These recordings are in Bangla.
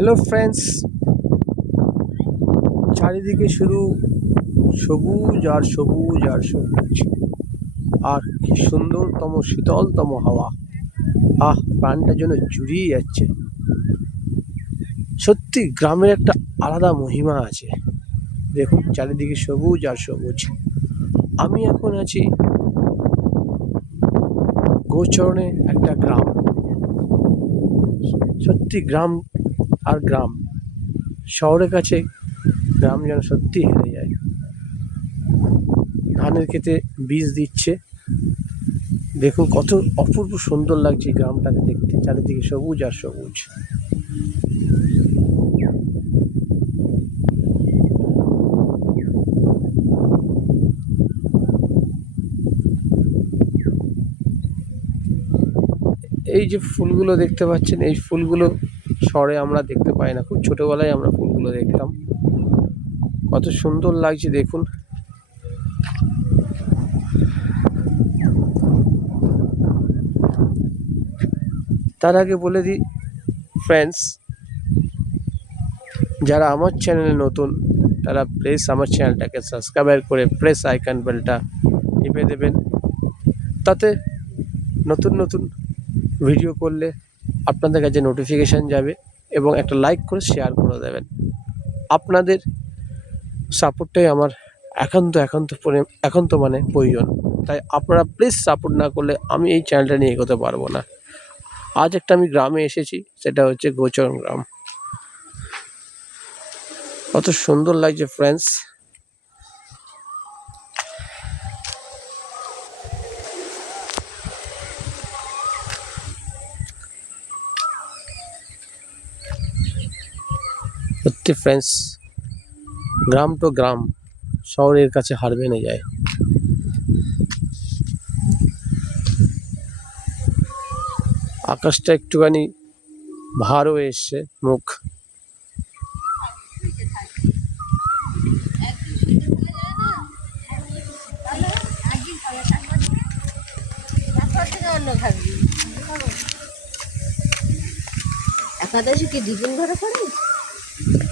হ্যালো ফ্রেন্ডস, চারিদিকে শুধু সবুজ আর সবুজ আর সবুজ, আর কি সুন্দরতম শীতলতম হাওয়া। প্রাণটা যেন জুড়িয়ে যাচ্ছে। সত্যি গ্রামের একটা আলাদা মহিমা আছে। দেখুন চারিদিকে সবুজ আর সবুজ। আমি এখন আছি গোচরণে, একটা গ্রাম। সত্যি গ্রাম আর গ্রাম, শহরের কাছে গ্রাম যেন সত্যি হেরে যায়। ধানের ক্ষেতে বীজ দিচ্ছে, দেখুন কত অপূর্ব সুন্দর লাগছে গ্রামটাকে দেখতে। চারিদিকে সবুজ আর সবুজ। এই যে ফুলগুলো দেখতে পাচ্ছেন, এই ফুলগুলো শহরে আমরা দেখতে পাই না। খুব ছোটবেলায় আমরা ফুলগুলো দেখতাম। কত সুন্দর লাগছে দেখুন। তার আগে বলে দিই ফ্রেন্ডস, যারা আমার চ্যানেলে নতুন তারা প্লিজ আমার চ্যানেলটাকে সাবস্ক্রাইব করে প্রেস আইকন বেলটা টিপে দেবেন। তাতে নতুন নতুন ভিডিও করলে আপনাদের কাছে নোটিফিকেশান যাবে, এবং একটা লাইক করে শেয়ার করে দেবেন। আপনাদের সাপোর্টটাই আমার একান্ত মানে প্রয়োজন। তাই আপনারা প্লিজ সাপোর্ট না করলে আমি এই চ্যানেলটা নিয়ে এগোতে পারবো না। আজ একটা আমি গ্রামে এসেছি, সেটা হচ্ছে গোচরণ গ্রাম। কত সুন্দর লাগছে ফ্রেন্ডস। সত্যি ফ্রেন্ডস, গ্রাম তো গ্রাম, শহরের কাছে হার মেনে যায়। আকাশটা একটুখানি ভার হয়ে এসছে মুখ।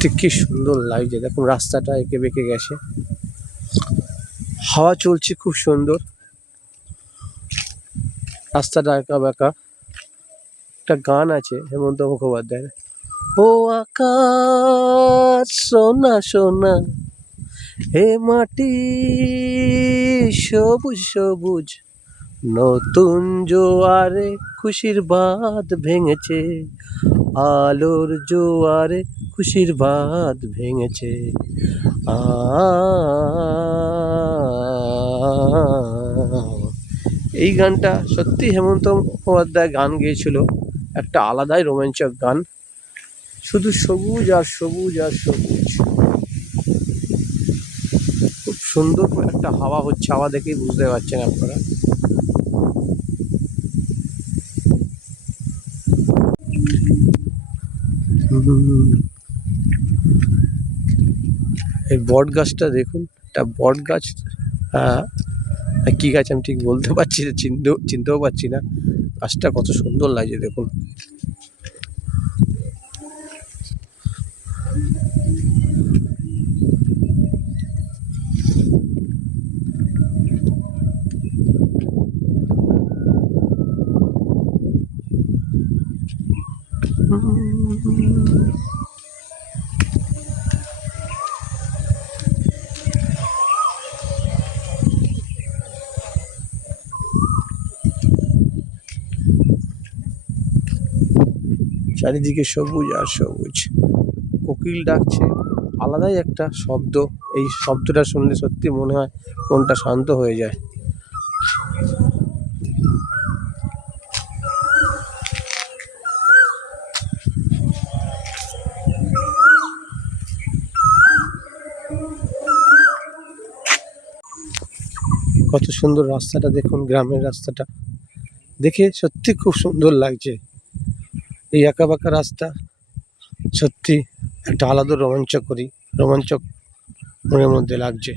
ঠিক কি সুন্দর লাগছে দেখুন, রাস্তাটা এঁকে বেঁকে গেছে, হাওয়া চলছে খুব সুন্দর। রাস্তাটা একা বেঁকা। একটা গান আছে হেমন্ত মুখোপাধ্যায়ের, ও আকাশ সোনা সোনা, হে মাটি সবুজ সবুজ, নতুন জোয়ারে খুশির বাঁধ ভেঙেছে, আলোর জোয়ারে খুশির বাঁধ ভেঙেছে। আ এই গানটা সত্যি হেমন্ত মুখোপাধ্যায় গান গেয়েছিল, একটা আলাদাই রোমাঞ্চক গান। শুধু সবুজ আর সবুজ আর সবুজ। খুব সুন্দর একটা হাওয়া হচ্ছে, হাওয়া দেখেই বুঝতে পারছেন আপনারা। এই বট গাছটা দেখুন, এটা বট গাছ। হ্যাঁ, কি গাছ আমি ঠিক বলতে পারছি না, চিনতেও পারছি না। গাছটা কত সুন্দর লাগছে দেখুন। চারিদিকে সবুজ আর সবুজ। কোকিল ডাকছে, আলাদাই একটা শব্দ। এই শব্দটা শুনলে সত্যি মনে হয় মনটা শান্ত হয়ে যায়। কত সুন্দর রাস্তাটা দেখুন, গ্রামের রাস্তাটা দেখে সত্যি খুব সুন্দর লাগছে। এই আঁকা বাঁকা রাস্তা সত্যি একটা আলাদা রোমাঞ্চক মনের মধ্যে লাগছে।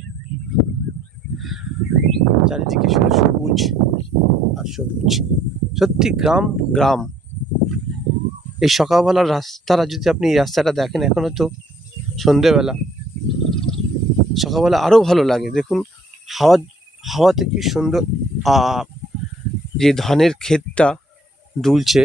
চারিদিকে শুধু সবুজ আর সবুজ। সত্যি গ্রাম গ্রাম। এই সকালবেলার রাস্তাটা যদি আপনি এই রাস্তাটা দেখেন, এখনও তো সন্ধেবেলা, সকালবেলা আরও ভালো লাগে। দেখুন হাওয়া, হাওয়াতে কি সুন্দর যে ধানের ক্ষেতটা দুলছে,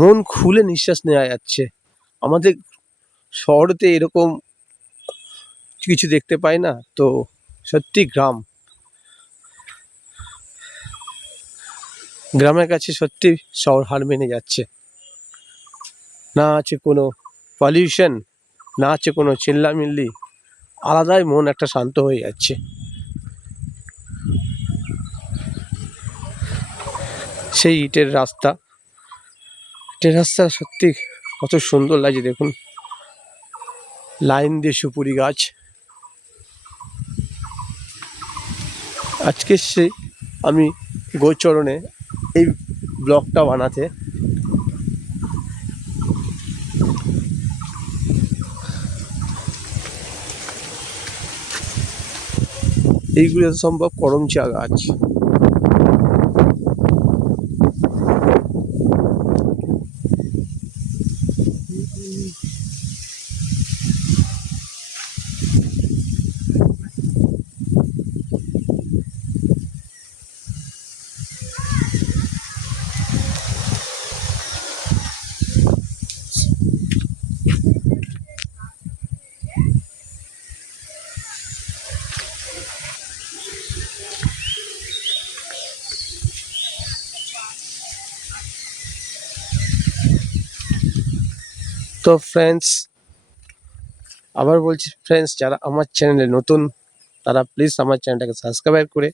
মন খুলে নিঃশ্বাস নেওয়া যাচ্ছে। আমাদের শহরেতে এরকম কিছু দেখতে পাই না তো। সত্যি গ্রামের কাছে সত্যি শহর হার মেনে যাচ্ছে। না আছে কোনো পলিউশন, না আছে কোনো চিল্লামিল্লি, আলাদাই মন একটা শান্ত হয়ে যাচ্ছে। সেই ইটের রাস্তা, ইটের রাস্তা সত্যি কত সুন্দর লাগছে। দেখুন লাইন দিয়ে সুপুরি গাছ। আজকে আমি গোচরণে এই ব্লগটা বানাতে। এইগুলো সম্ভব করমচা গাছ। তো ফ্রেন্ডস, আবার বলছি ফ্রেন্ডস, যারা আমার চ্যানেলে নতুন তারা প্লিজ আমার চ্যানেলটাকে সাবস্ক্রাইব করে